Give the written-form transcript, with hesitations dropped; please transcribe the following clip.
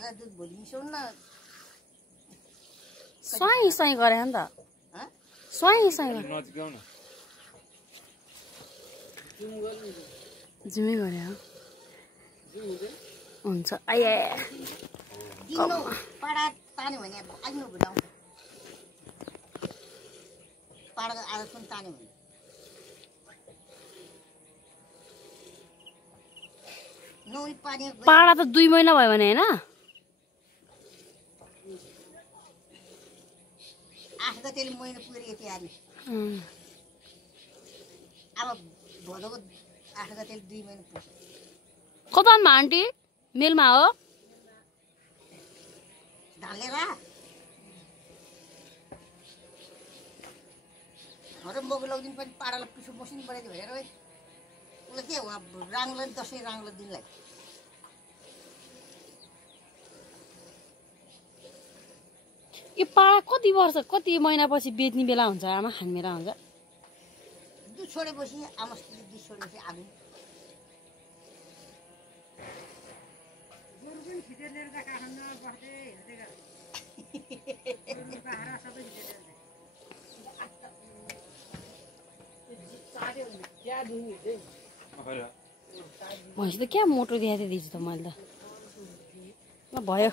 आज दुध भोलि मिसाउनु न स्वाई स्वाई गरे नि त स्वाई स्वाई जिमै गरे हुन्छ आइए पाडा तान्यो भने आग्नु भुलाउँछ पाडाको आदत पनि तान्यो भने पाडा त 2 महिना भयो भने हैन 8 गतेले महिना पुगेर यति आनी अब भदौको 8 गतेले 2 महिना पुग्छ कतानमा आन्टी मेलमा हो ढालेरा हरे मगु लौदिन पनि पाडालाई पिसो मसिन परेको हेर ओइ उले के हो राङले दशैं राङले दिनलाई यो पाडा कति वर्ष कति महिनापछि बेच्ने बेला हुन्छ आमा खाने बेला हुन्छ दुध छोडेपछि आमास्ले दुध छोडेपछि आगो गोरु पनि खिचेर लिएर जा काठमाडौँमा बस्दै हेर्दै गर गोरु बाह्रा सबै खिचेर भैँसी त क्या मोटो देखाएको थिएँ त मैले त भयो